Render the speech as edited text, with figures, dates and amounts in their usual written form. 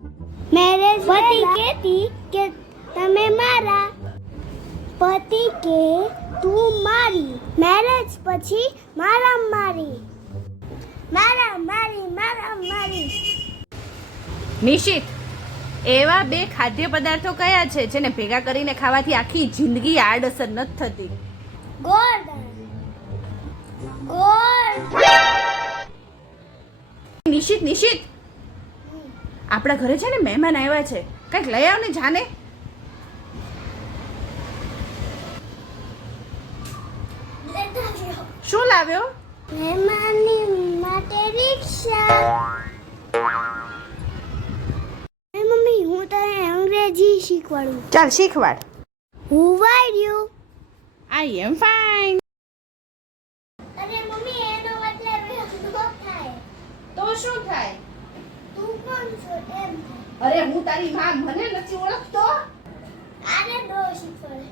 Marriage પતિ કહેતી કે તમે મારા, પતિ કે તું મારી, મેરેજ પછી મારા મારી, મારા મારી. નિશિત, એવા બે ખાદ્ય પદાર્થો કયા છે જેને ભેગા કરીને ખાવાથી આખી જિંદગી આડઅસર નથી થતી? ગોળ. નિશિત, આપણા ઘરે છે ને મહેમાન આવ્યા છે, કંઈક લઈ આવ ને જાને. શું લાવ્યો? મહેમાનની માટે રિક્ષા. મમ્મી, હું તને અંગ્રેજી શીખવાડું. ચાલ શીખવાડ. Who are you? I am fine. અરે મમ્મી, એનો મતલબ એમ ન થાય. તો શું થાય? તું કોણ છો એમ થાય. અરે હું તારી માં, મને નથી ઓળખતો. આને દો શીખવાડે.